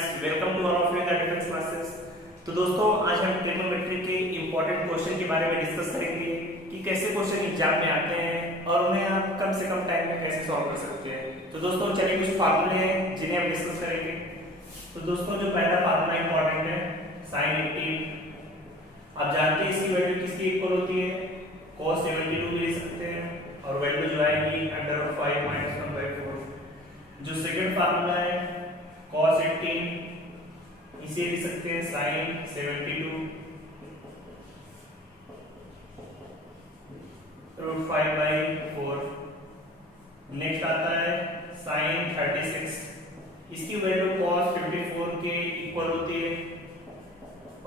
Friends, welcome to all of you in the difference classes. तो दोस्तों, आज हम ट्रिग्नोमेट्री के इंपॉर्टेंट क्वेश्चन के बारे में डिस्कस करेंगे कि कैसे क्वेश्चन एग्जाम में आते हैं और उन्हें आप कम से कम टाइम में कैसे सॉल्व कर सकते हैं। तो दोस्तों चलिए कुछ फार्मूले हैं जिन्हें हम डिस्कस करेंगे। तो दोस्तों जो पहला फार्मूला इंपॉर्टेंट है sin 18। आप जानते हैं इसकी वैल्यू किसकी इक्वल होती है, cos 72 भी ले सकते हैं और वैल्यू जो आएगी √5 - 1/4। जो सेकंड फार्मूला है cos 18, इसे लिख सकते हैं sin 72 √5/4। नेक्स्ट आता है sin 36, इसकी वैल्यू cos 54 के इक्वल होती है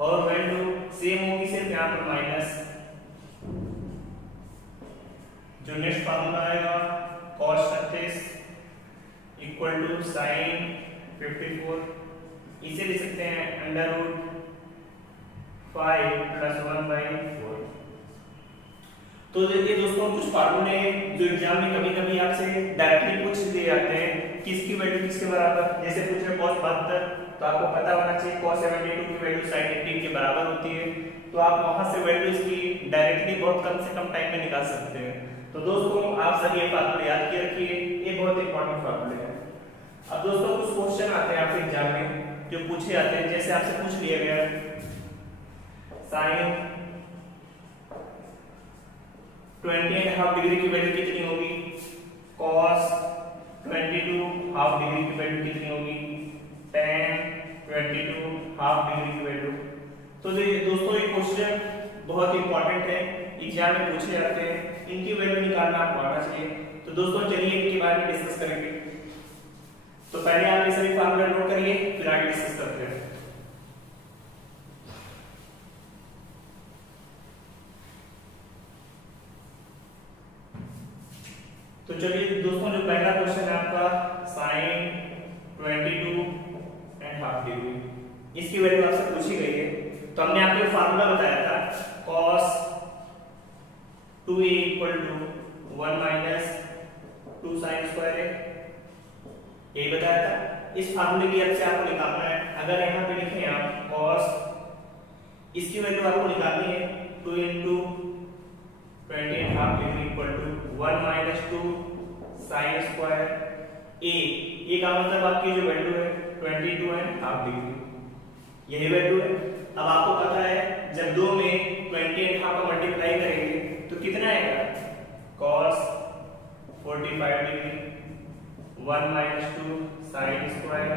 और वैल्यू सेम होगी, सिर्फ यहाँ पर माइनस। जो नेक्स्ट फार्मूला आएगा cos 36 इक्वल टू sin 54, इसे लिख सकते हैं √5 + 1/4। तो ये दोस्तों कुछ फार्मूले जो एग्जाम में कभी कभी आपसे डायरेक्टली पूछ दिए जाते हैं कि इसकी वैल्यू किसके बराबर। जैसे पूछे cos 72, तो आपको पता होना चाहिए cos 72 की वैल्यू sin 18 के बराबर होती है। तो आप वहां से वैल्यू इसकी डायरेक्टली बहुत कम से कम टाइम में निकाल सकते हैं। तो दोस्तों आप सभी ये फार्मूले याद किए रखिए, ये बहुत इंपॉर्टेंट फार्मूले हैं। अब दोस्तों कुछ क्वेश्चन आते हैं आपसे एग्जाम में जो पूछे जाते हैं। जैसे आपसे पूछ लिया गया sin 20.5 डिग्री की वैल्यू कितनी होगी, cos 22.5 डिग्री की वैल्यू कितनी होगी, tan 22.5 डिग्री की वैल्यू। तो दोस्तों ये क्वेश्चन बहुत इंपॉर्टेंट है, एग्जाम में पूछे जाते हैं, इनकी वैल्यू निकालना आपको आना चाहिए। तो दोस्तों चलिए इनके बारे में डिस्कस करेंगे। तो पहले आप ये सभी फार्मूला नोट करिए, फिर आगे डिस्कस करते हैं। तो चलिए दोस्तों जो पहला क्वेश्चन है आपका sin 22.5 डिग्री, इसकी वैल्यू आपसे पूछी गई है। तो हमने आपको फार्मूला बताया था cos 2a = 1 - 2 sin स्क्वायर है, यही बताया था। इस फार्मूले की हेल्प से आपको निकालना है। अगर यहाँ पे लिखें आप cos, इसकी वैल्यू आपको निकालनी है 2 × 20.5 डिग्री = 1 - 2 sin स्क्वायर a का मतलब आपकी जो वैल्यू है 22.5 डिग्री, यही वैल्यू है। अब आपको पता है जब 2 में 20.5 का मल्टीप्लाई करेंगे तो कितना आएगा, cos 45 degree 1 - 2 sin square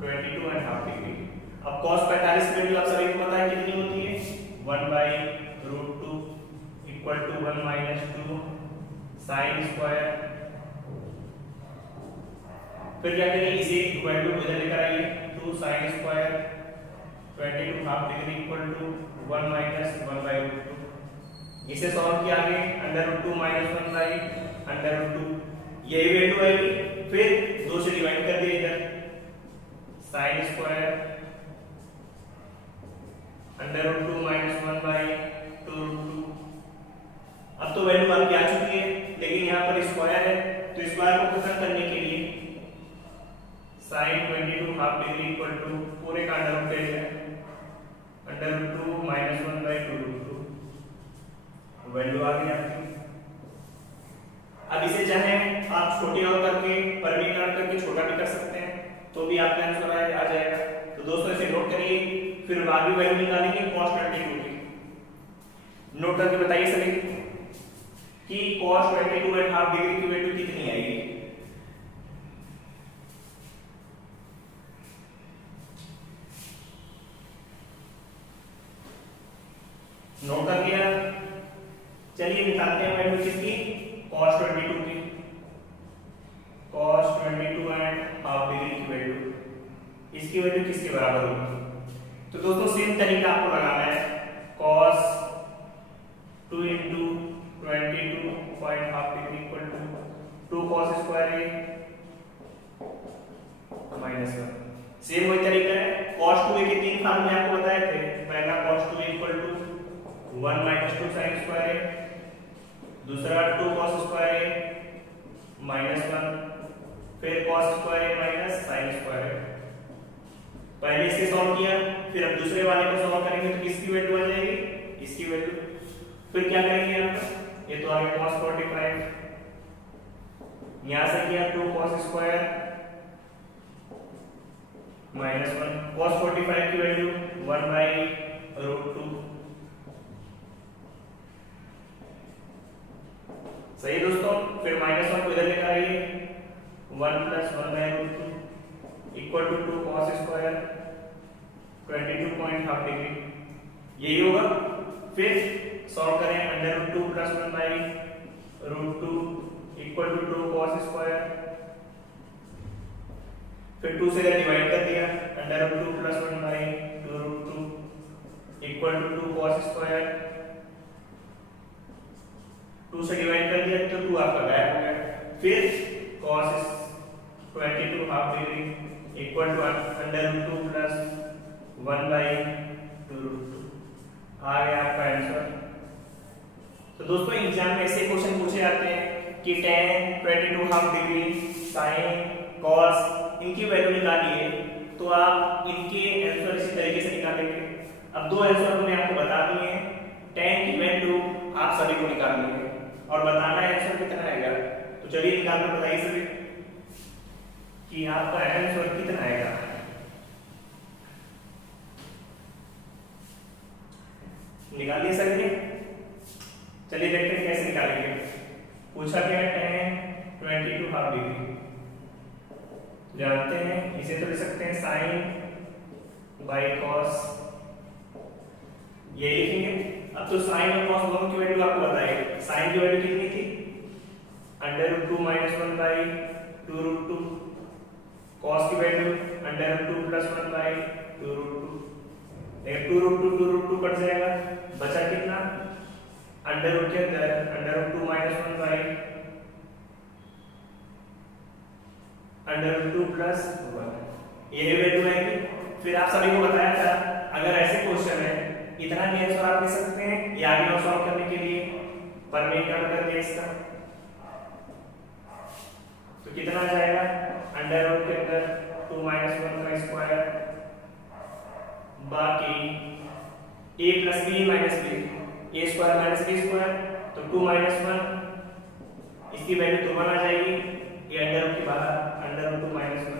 22.5 degree. अब cos 45 की वैल्यू आप सभी को पता है कितनी होती है, 1/√2 इक्वल टू 1 - 2 sin स्क्वायर। फिर क्या करेंगे, इसे वैल्यू इधर लेकर आइए, 2 sin square 22.5 degree equal to 1 - 1/√2। इसे सॉल्व किया आगे √2 - 1/√2, यही वैल्यू आएगी। फिर 2 से डिवाइड कर दिए इधर, sin स्क्वायर √2 - 1/√2। अब तो वैल्यू आपकी आ चुकी है, लेकिन यहाँ पर स्क्वायर है, तो स्क्वायर को खत्म करने के लिए sin 22.5 डिग्री इक्वल टू पूरे का अंडर रूट है √2 - 1/√2, वैल्यू आ गई आपकी। अब इसे चाहे आप छोटे और करके परिमाण करके छोटा भी कर सकते हैं, तो भी आपका आंसर आ जाएगा। तो दोस्तों इसे नोट करिए, फिर आगे वैल्यू निकालेंगे cos 22 की। नोट करके बताइए सभी कि cos 22.5 डिग्री की वैल्यू कितनी आएगी। नोट कर लिया, चलिए निकालते हैं वैल्यू किसकी, cos 22 की। cos 22.5 डिग्री की वैल्यू, इसकी वैल्यू किसके बराबर होगी। तो दोस्तों सेम तरीका आपको लगाना है, cos 2 × 22.5 degree equal to 2 cos square -1। Same वही तरीका है। cos 2a के 3 फार्मूले आपको बताए थे। पहला cos 2a = 1 - 2 sin स्क्वायर है, दूसरा 2 cos स्क्वायर -1, फिर cos square minus sin square. दूसरे वाले को सॉल्व करेंगे तो किसकी वैल्यू आ जाएगी, इसकी वैल्यू। फिर क्या करेंगे आप, ये तो आ गया cos 45, यहां से किया 2 cos स्क्वायर माइनस 1, cos 45 की वैल्यू 1/√2। सही दोस्तों। फिर -1 को इधर लेकर आइए, 1 + 1/√2 equal to 2 cos square 22.5 degree, यही होगा। फिर सॉल्व करें, √2 + 1/√2 इक्वल टू 2 cos स्क्वायर, फिर 2 से डिवाइड कर दिया, √2 + 1/√2 इक्वल टू 2 cos स्क्वायर, 2 से डिवाइड कर दिया तो 2 आपका गायब हो गया। फिर cos 22.5 डिग्री इक्वल टू √2 + 1/√2 आ गया आपका आंसर। तो दोस्तों एग्जाम में ऐसे क्वेश्चन पूछे जाते हैं कि tan 22.5 डिग्री, sin, cos इनकी वैल्यू निकालिए, तो आप इनके आंसर इसी तरीके से निकालेंगे। अब दो आंसर मैंने आपको बता दिए हैं, tan की वैल्यू आप सभी को निकालनी है और बताना है आंसर कितना आएगा। तो चलिए निकाल कर बताइए सभी कि आपका आंसर कितना आएगा। निकालिए सभी ने, चलिए देखते हैं कैसे निकालेंगे। पूछा गया tan 22.5 डिग्री, जानते हैं इसे तो लिख सकते हैं sin बाई cos, ये लिखेंगे। अब तो sin और cos दोनों की वैल्यू आपको बताइए। sin की वैल्यू कितनी थी, √2 - 1/√2, cos की वैल्यू √2 + 1/√2, देखिए 2√2 कट जाएगा, बचा कितना, अंडर के अंदर √2 - 1/√2 + 1, ये वैल्यू आएगी। फिर आप सभी को बताया था अगर ऐसे क्वेश्चन है इतना भी आंसर आप ले सकते हैं या आगे और सॉल्व करने के लिए, पर मैं क्या कर दिया इसका, तो कितना आ जाएगा, अंडर के अंदर 2 - 1 का स्क्वायर, बाकी a + b - b, a square - b square, तो 2 - 1 इसकी वैल्यू तो 1 आ जाएगी, ये अंडर के बाहर √2 - 1,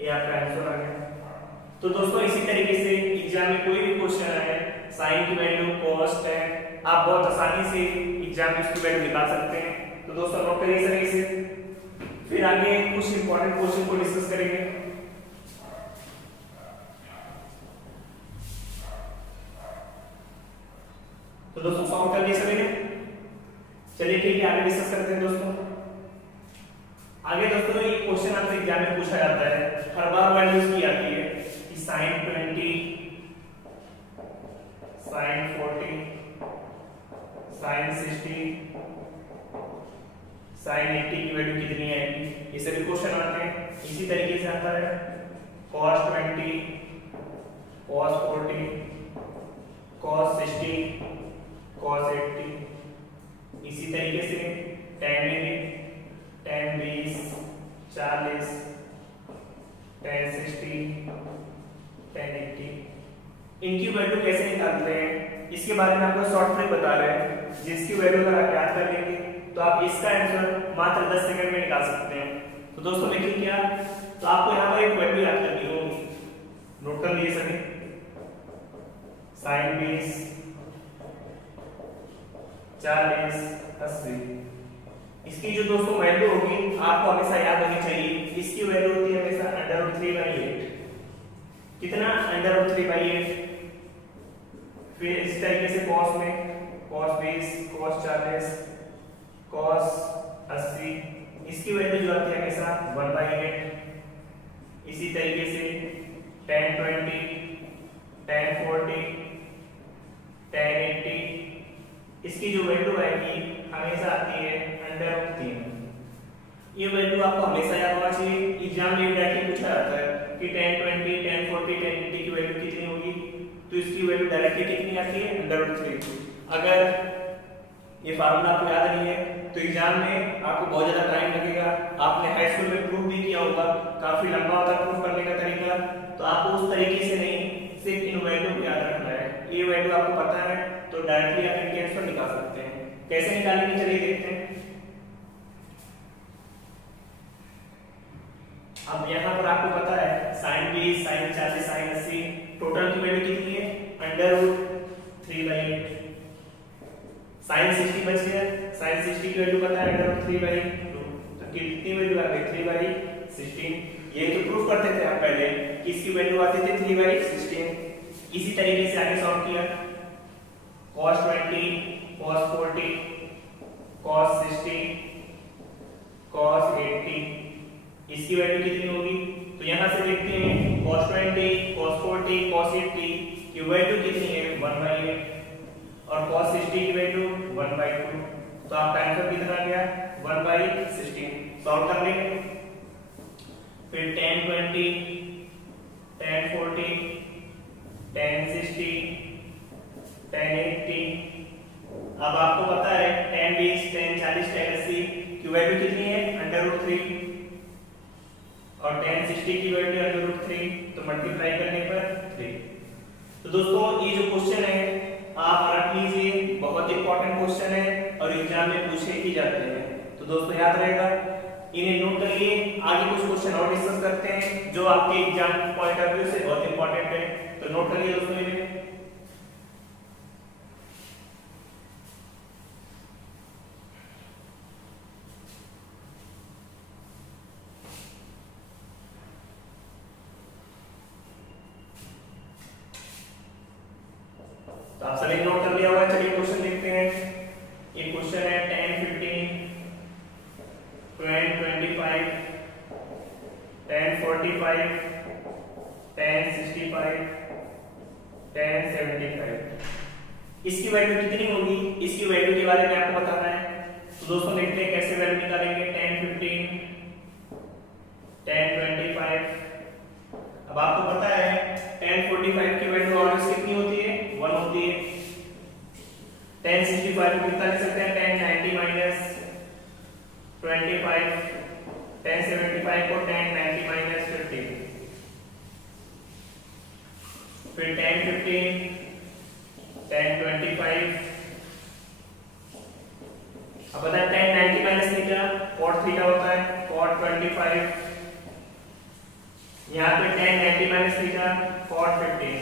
ये आपका आंसर आ गया। तो दोस्तों इसी तरीके से एग्जाम में कोई भी क्वेश्चन आए, साइन की वैल्यू, cos, tan, आप बहुत आसानी से एग्जाम में इसकी वैल्यू निकाल सकते हैं। तो दोस्तों नोट करिए सही से। फिर आगे कुछ इंपॉर्टेंट क्वेश्चन को डिस्कस करेंगे। तो दोस्तों सॉल्व कर दिए सभी ने, चलिए ठीक है आगे डिस्कस करते हैं दोस्तों। आगे दोस्तों ये क्वेश्चन आपसे एग्जाम में पूछा जाता है, हर बार वैल्यूज की आती है कि sin 20, sin 40, sin 60, sin 80 की वैल्यू कितनी आएगी, ये सभी क्वेश्चन आते हैं। इसी तरीके से आता है cos 20, cos 40, cos 60, cos 80, इसी तरीके से tan लेंगे, tan 20, 40, tan 60, tan 80, इनकी वैल्यू कैसे निकालते हैं इसके बारे में आपको शॉर्ट ट्रिक बता रहे हैं, जिसकी वैल्यू अगर आप याद कर लेंगे तो आप इसका आंसर मात्र 10 सेकंड में निकाल सकते हैं। तो दोस्तों देखिए क्या, तो आपको यहाँ पर एक वैल्यू याद करनी होगी, नोट कर लिए सभी, sin 20, 40, 80, इसकी जो दोस्तों वैल्यू होगी आपको हमेशा याद होनी चाहिए, इसकी वैल्यू होती है हमेशा √3/8, कितना, √3/8। फिर इस तरीके से cos में cos 20, cos 40, cos 80, इसकी वैल्यू जो आती है हमेशा 1/8। इसी तरीके से tan 20, tan 40, tan 80, इसकी जो वैल्यू आएगी हमेशा आती है √3। ये वैल्यू आपको हमेशा याद होना चाहिए, एग्जाम में डायरेक्टली पूछा जाता है कि tan 20, tan 40, tan 80 की वैल्यू कितनी होगी, तो इसकी वैल्यू डायरेक्टली कितनी आती है, √3। अगर ये फार्मूला आपको याद नहीं है तो एग्जाम में आपको बहुत ज्यादा टाइम लगेगा, आपने हाई स्कूल में प्रूफ भी किया होगा, काफी लंबा होता है प्रूफ करने का तरीका, तो आपको उस तरीके से नहीं, सिर्फ इन वैल्यू वैल्यू आपको पता है तो डायरेक्टली आप इनके आंसर निकाल सकते हैं। कैसे निकालेंगे चलिए देखते हैं। अब यहाँ पर आपको पता है sin 20, sin 40, sin 80 टोटल की वैल्यू कितनी है √3/8। sin 60 बच गया, sin 60 की वैल्यू पता है √3/2, तो कितनी वैल्यू आ गई 3/16। ये तो प्रूफ करते थे आप पहले कि इसकी वैल्यू आती थी 3/16। इसी तरीके से आगे सॉल्व किया cos 20, cos 40, cos 60, cos 80, इसकी वैल्यू कितनी होगी? तो यहां से देखते हैं cos 20, cos 40, cos 80 की वैल्यू कितनी है 1/8 और cos 60 की वैल्यू 1/2। तो आपका आंसर कितना आ गया 1/16। सॉल्व कर लेंगे। फिर tan 20, tan 40, tan 60, tan 80। अब आपको पता है tan 20, tan 40, tan 80 की वैल्यू कितनी है √3 और tan 60 की वैल्यू √3, तो मल्टीप्लाई करने पर 3। तो दोस्तों ये जो क्वेश्चन है आप रख लीजिए, बहुत इंपॉर्टेंट क्वेश्चन है और एग्जाम में पूछे ही जाते हैं। तो दोस्तों याद रहेगा, इन्हें नोट करिए। आगे कुछ क्वेश्चन और डिस्कस करते हैं जो आपके एग्जाम पॉइंट ऑफ व्यू से बहुत इंपॉर्टेंट है, तो नोट करिए दोस्तों इन्हें। तो आप सभी नोट कर लिया होगा। चलिए क्वेश्चन देखते हैं। ये क्वेश्चन है tan 15, tan 25, tan 45, tan 65, tan 75। इसकी वैल्यू कितनी होगी इसकी वैल्यू के बारे में आपको बताना है। तो दोस्तों देखते हैं कैसे वैल्यू निकालेंगे। tan 15, tan 25। अब आपको पता है tan 45 की वैल्यू ऑलवेज कितनी होती है 1 होती है। tan 65 को कितना लिख सकते हैं tan 90 माइनस 25, tan 75 को tan 90 माइनस 50। फिर tan 15, tan 25। अब पता है tan 90 minus theta cot theta होता है cot 25। यहाँ पे tan 90 माइनस थीटा cot 15।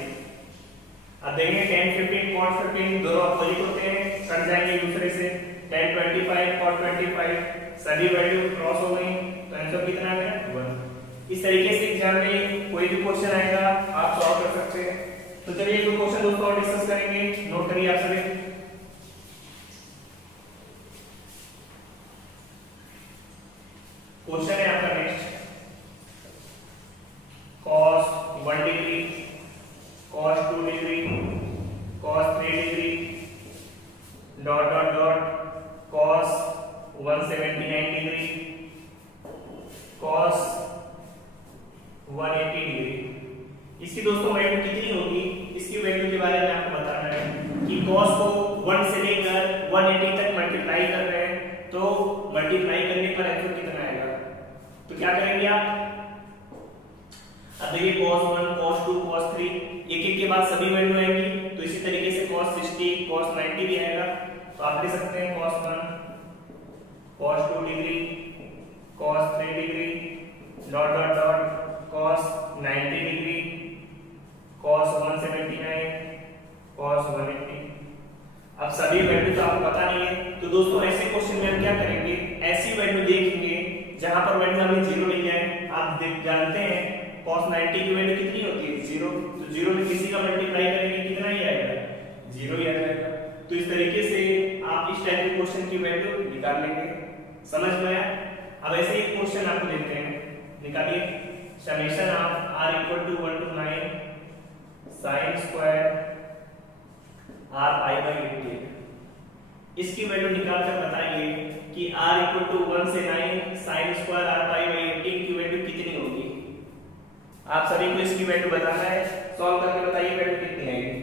अब देखेंगे tan 15 cot 15 दोनों अपोजिट होते हैं, कट जाएंगे एक दूसरे से। tan 25 cot 25 सभी वैल्यू क्रॉस हो गई, तो आंसर कितना आ गया 1। इस तरीके से एग्जाम में कोई भी क्वेश्चन आएगा आप सॉल्व कर सकते हैं। तो चलिए एक दो क्वेश्चन दोस्तों और डिस्कस करेंगे, नोट करिए आप सभी। क्वेश्चन है आपका next cos 1 degree, cos 2 degree, cos 3 degree, dot dot dot cos 179 degree, cos 180 degree. इसकी दोस्तों वैल्यू कितनी होगी इसकी वैल्यू के बारे में आपको बताना है कि cos को 1 से लेकर 180 तक मल्टीप्लाई कर रहे हैं, तो मल्टीप्लाई करने पर आंसर कितना आएगा। तो क्या करेंगे आप, अब देखिए cos 1, cos 2, cos 3 एक एक के बाद सभी वैल्यू आएंगी, तो इसी तरीके से cos 60, cos 90 भी आएगा। तो आप लिख सकते हैं cos 1, cos 2 degree, cos 3 degree, dot dot dot cos 90 degree, cos 179, cos 180। अब सभी वैल्यू तो आपको पता नहीं है, तो दोस्तों ऐसे क्वेश्चन में हम क्या करेंगे, ऐसी वैल्यू देखेंगे जहां पर वैल्यू हमें 0 मिल जाए। आप जानते हैं cos 90 की वैल्यू कितनी होती है 0, तो 0 में किसी का मल्टीप्लाई करेंगे कितना ही आएगा 0 ही आ जाएगा। तो इस तरीके से आप इस टाइप के क्वेश्चन की वैल्यू निकाल लेंगे। समझ में आया। अब ऐसे एक क्वेश्चन आपको देते हैं, निकालिए summation of r = 1 to 9 sin square r pi/80। इसकी वैल्यू निकाल कर बताइए कि r = 1 से 9 sin स्क्वायर r pi/80 की वैल्यू कितनी होगी। आप सभी को इसकी वैल्यू बताना है, सॉल्व करके बताइए वैल्यू कितनी आएगी।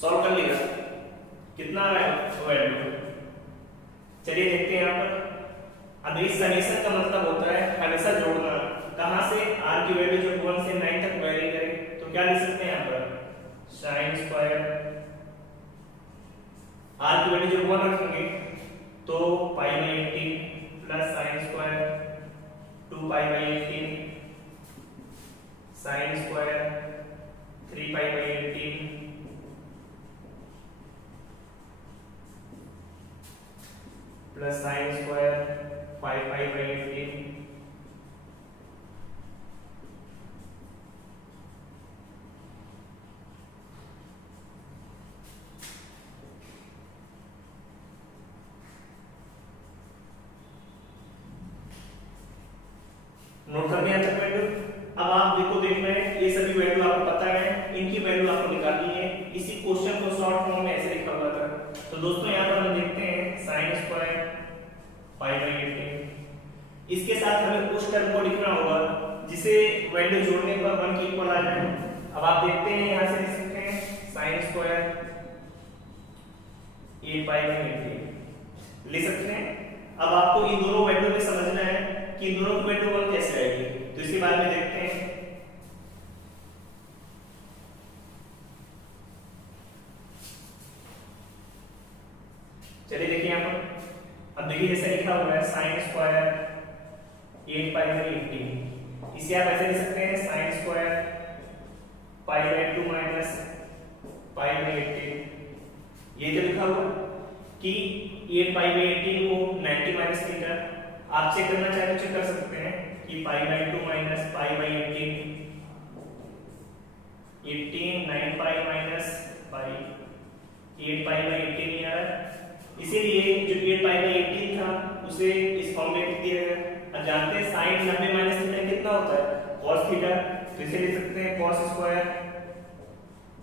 सॉल्व कर लिया, कितना आ रहा है वैल्यू, चलिए देखते हैं यहाँ पर। अब इस समेशन का मतलब होता है हमेशा जोड़ना, कहां से r की वैल्यू जब 1 से 9 तक क्या लिख सकते हैं यहाँ पर साइन स्क्वायर, आर की वैल्यू जब 1 रखेंगे तो pi by 18 plus sine square 2 pi by 18 sine square 3 pi by 18 plus sine square 5 pi by 18 note कर दिया तक वैल्यू। अब आप देखो देखना है ये सभी वैल्यू आपको पता है, इनकी वैल्यू आपको निकालनी है। इसी क्वेश्चन को शॉर्ट फॉर्म में ऐसे लिखा हुआ था। तो दोस्तों यहाँ पर हम देखते हैं साइन स्क्वायर पाई बाई 18, इसके साथ हमें उस टर्म को लिखना होगा जिसे वैल्यू जोड़ने पर 1 की इक्वल आ जाए। अब आप देखते हैं यहाँ से लिख सकते हैं साइन स्क्वायर 8 पाई बाई 18 लिख सकते हैं। अब आपको इन दोनों वैल्यू में समझना है कि इन दोनों की वैल्यू 1 कैसे आएगी, तो इसके बारे में देखते हैं। चलिए देखिए यहाँ पर, अब देखिए जैसे लिखा हुआ है साइन स्क्वायर 8 पाई बाई 18, इसे आप ऐसे लिख सकते हैं sine square pi by 2 minus pi by 18। ये जो लिखा हुआ कि 8 पाई बाई 18 को 90 माइनस थीटा, आप चेक करना चाहे तो चेक कर सकते हैं कि pi by 2 minus pi by 18 9 pi minus pi 8 pi by 18 ये आ रहा है। इसीलिए जो 8 पाई बाई 18 था उसे इस फॉर्म में लिख दिया गया। अब जानते हैं साइन 90 माइनस थीटा कितना होता है cos थीटा, तो इसे लिख सकते हैं cos स्क्वायर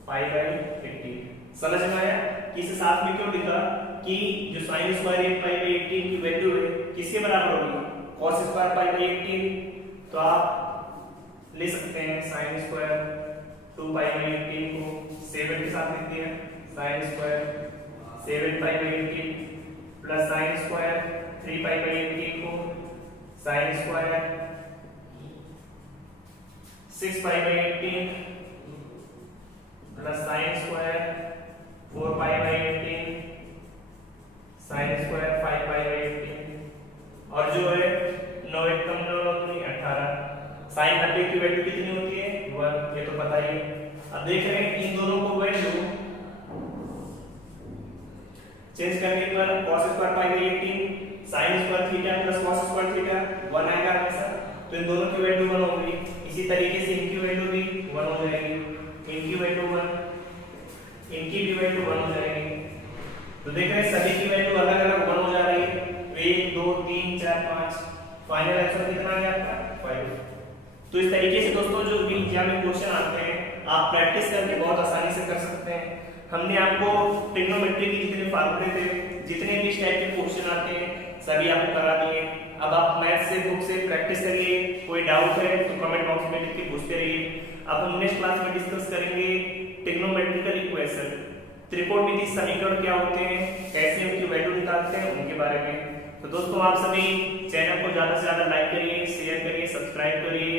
पाई बाई 18। समझ में आया कि इसे साथ में क्यों लिखा कि जो साइन स्क्वायर 8 पाई बाई 18 की वैल्यू है किसके बराबर होगी cos स्क्वायर पाई बाई 18। तो आप ले सकते हैं साइन स्क्वायर 2 पाई बाई 18 को 7 के साथ लिख दिया, sine square 7 pi by 18 plus sine square 3 pi by 18 को sine square 6 pi by 18 plus sine square 4 pi by 18 sine square 5 pi by 18 और जो है 9 1 कम 9 9 दूनी 18। साइन 90 की वैल्यू कितनी होती है 1, ये तो पता ही है। अब देख रहे हैं इन दोनों को वैल्यू चेंज करने पर cos square pi by 18 sin square theta plus cos square theta 1 आएगा हमेशा, तो इन दोनों की वैल्यू 1 होगी। इसी तरीके से इनकी वैल्यू भी 1 हो जाएगी, इनकी वैल्यू 1, इनकी भी वैल्यू 1 हो जाएगी। तो देख रहे हैं सभी की वैल्यू अलग अलग 1 हो जा रही है। 1 2 3 4 5, फाइनल आंसर कितना आ गया आपका 5। तो इस तरीके से दोस्तों जो भी एग्जाम में क्वेश्चन आते हैं आप प्रैक्टिस करके बहुत आसानी से कर सकते हैं। हमने आपको ट्रिग्नोमेट्री के जितने फार्मूले थे, जितने भी इस टाइप के क्वेश्चन आते हैं सभी आपको करा दिए। अब आप मैथ से बुक से प्रैक्टिस करिए, कोई डाउट है तो कमेंट बॉक्स में लिख के पूछते रहिए। अब हम नेक्स्ट क्लास में डिस्कस करेंगे ट्रिग्नोमेट्रिकल इक्वेशन, त्रिकोणमितीय समीकरण क्या होते हैं, कैसे उनकी वैल्यू निकालते हैं, उनके बारे में। तो दोस्तों आप सभी चैनल को ज्यादा से ज्यादा लाइक करिए, शेयर करिए, सब्सक्राइब करिए।